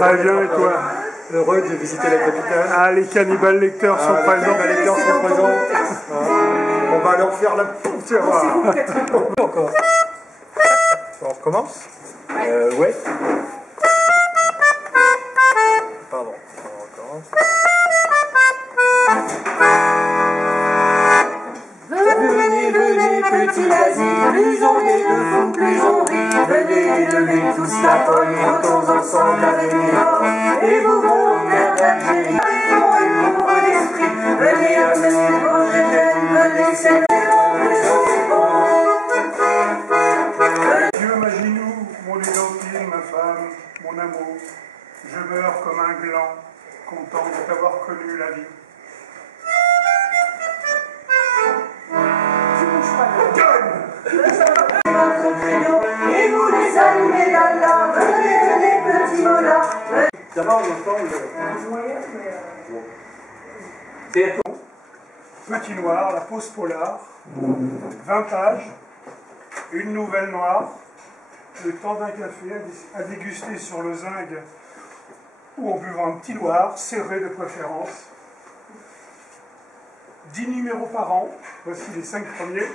Très bien, et toi? Heureux de visiter la capitale. Ah, les cannibales lecteurs sont présents. Les cannibales lecteurs sont présents. On va leur faire la poussière. Encore. On recommence? Ouais. Pardon, on recommence. Venez, venez, petits asiles, plus on est de fous, plus on rit. Venez, levez tous la poigne, votons ensemble l'avenir. Et vous, volontaires d'Algérie, pauvres d'esprit, venez appeler vos jeunes, venez célébrer Dieu, Maginou, mon édentine, ma femme, mon amour, je meurs comme un gland, content de t'avoir connu la vie. et vous les allumez d'Allah, venez, petits mollahs. D'abord, on entend Petit noir, la pause polar, 20 pages, une nouvelle noire, le temps d'un café à déguster sur le zinc ou en buvant un petit noir, serré de préférence. 10 numéros par an, voici les 5 premiers.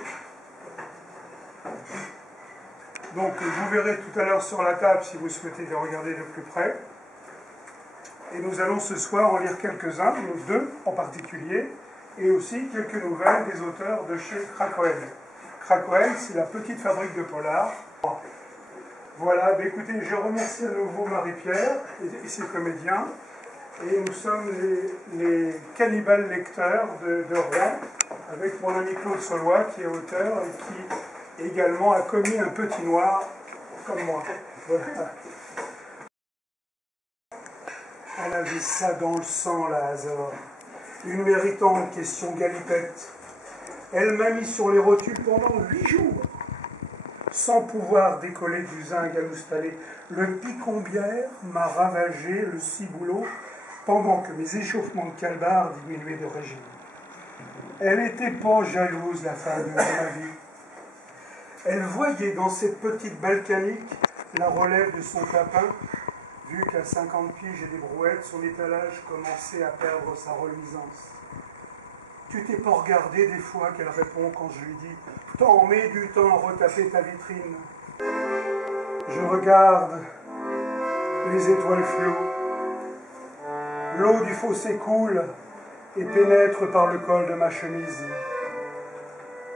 Donc vous verrez tout à l'heure sur la table si vous souhaitez les regarder de plus près. Et nous allons ce soir en lire quelques-uns, deux en particulier, et aussi quelques nouvelles des auteurs de chez Krakoel. Krakoel, c'est la petite fabrique de polar. Voilà, bah écoutez, je remercie à nouveau Marie-Pierre et ses comédiens. Et nous sommes les cannibales lecteurs de Rouen, avec mon ami Claude Saulois, qui est auteur et qui également a commis un petit noir comme moi. Voilà. Elle avait ça dans le sang, la Hazor. Une méritante question galipette. Elle m'a mis sur les rotules pendant 8 jours, sans pouvoir décoller du zinc à l'oustaler. Le picombière m'a ravagé le ciboulot pendant que mes échauffements de calbar diminuaient de régime. Elle n'était pas jalouse, la femme de ma vie. Elle voyait dans cette petite balkanique la relève de son tapin, vu qu'à 50 piges et des brouettes, son étalage commençait à perdre sa reluisance. Tu t'es pas regardé des fois qu'elle répond quand je lui dis « T'en mets du temps à retaper ta vitrine ». Je regarde les étoiles floues. L'eau du fossé coule et pénètre par le col de ma chemise.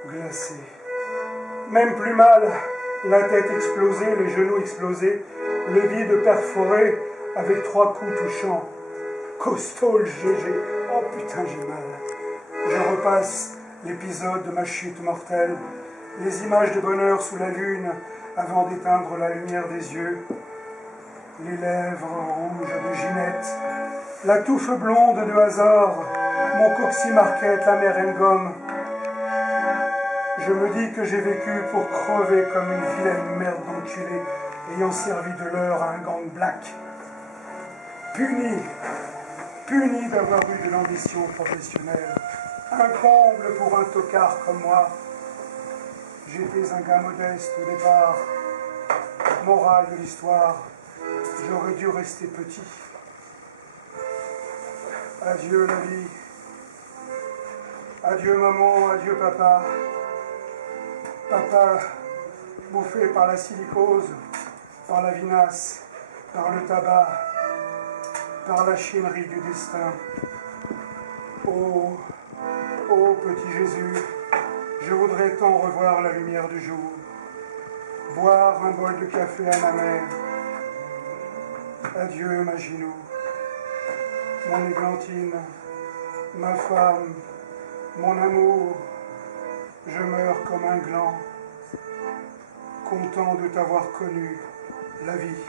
Glacée. Même plus mal, la tête explosée, les genoux explosés, le bide perforé avec 3 coups touchants. Costaud le GG. Oh putain, j'ai mal. Je repasse l'épisode de ma chute mortelle, les images de bonheur sous la lune avant d'éteindre la lumière des yeux, les lèvres rouges de Ginette, la touffe blonde de Hazor, mon coccymarquette, la mère Engom. Je me dis que j'ai vécu pour crever comme une vilaine merde d'enculée ayant servi de leurre à un gang black. Puni d'avoir eu de l'ambition professionnelle. Un comble pour un tocard comme moi. J'étais un gars modeste au départ. Morale de l'histoire, j'aurais dû rester petit. Adieu la vie. Adieu maman, adieu papa. Papa bouffé par la silicose, par la vinasse, par le tabac, par la chiennerie du destin. Oh petit Jésus, je voudrais tant revoir la lumière du jour, boire un bol de café à ma mère. Adieu Maginou, mon églantine, ma femme, mon amour, je meurs comme un gland, content de t'avoir connu, la vie.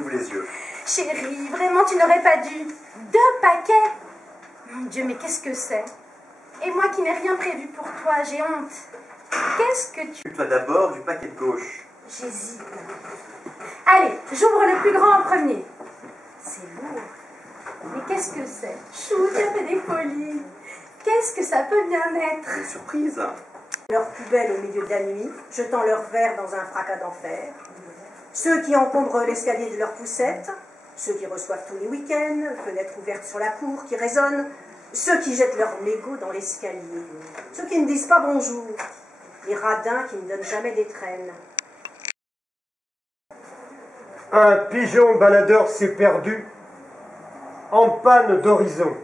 Ouvre les yeux. Chérie, vraiment, tu n'aurais pas dû. 2 paquets. Mon Dieu, mais qu'est-ce que c'est? Et moi qui n'ai rien prévu pour toi, j'ai honte. Qu'est-ce que tu... Occupe-toi d'abord du paquet de gauche. J'hésite. Allez, j'ouvre le plus grand en premier. C'est lourd. Mais qu'est-ce que c'est? Chou, tu as fait des folies. Qu'est-ce que ça peut bien être? Des surprises. Leur poubelle au milieu de la nuit, jetant leurs verres dans un fracas d'enfer. Ceux qui encombrent l'escalier de leurs poussettes, ceux qui reçoivent tous les week-ends, fenêtres ouvertes sur la cour qui résonnent, ceux qui jettent leurs mégots dans l'escalier, ceux qui ne disent pas bonjour, les radins qui ne donnent jamais d'étrennes. Un pigeon baladeur s'est perdu en panne d'horizon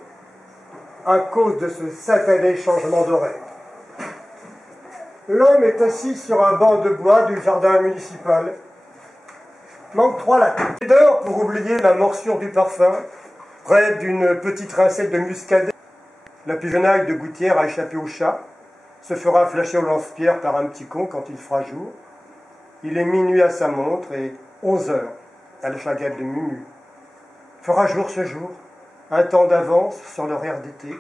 à cause de ce satané changement d'horaire. L'homme est assis sur un banc de bois du jardin municipal. Manque 3 lattes. Il dort pour oublier la morsure du parfum, rêve d'une petite rincette de muscadet. La pigeonnaille de gouttière a échappé au chat, se fera flasher au lance-pierre par un petit con quand il fera jour. Il est minuit à sa montre et 11 heures à la chagade de Mumu. Fera jour ce jour, un temps d'avance sur l'horaire d'été.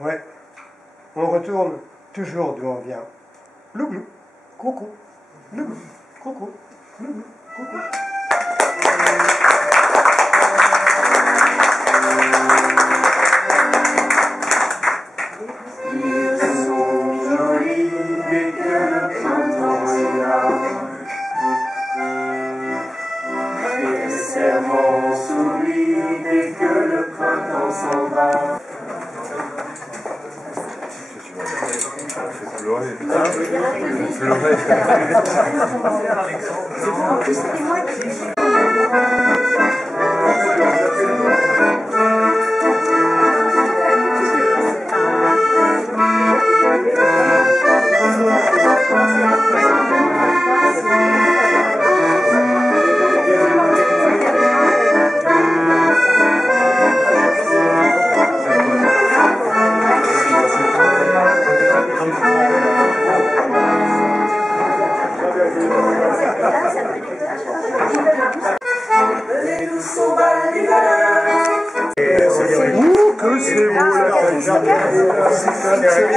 Ouais, on retourne toujours d'où on vient. Louglou, coucou, louglou, coucou, louglou, coucou. Dès que le printemps s'en va. Pleurer. En plus, c'était moi qui... Venez tous au bal du malheur. Que c'est beau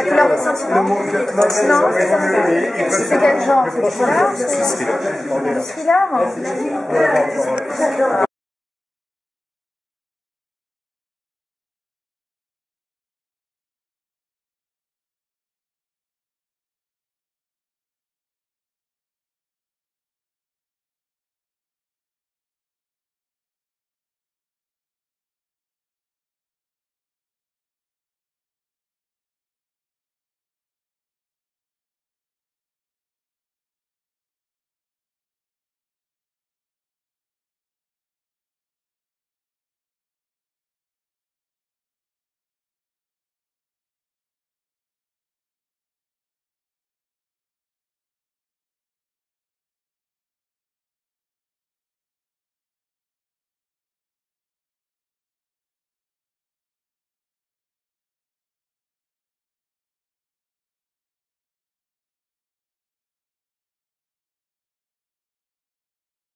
Tu l'as ressenti? Non, c'est quel genre? C'est du thriller? C'est du thriller?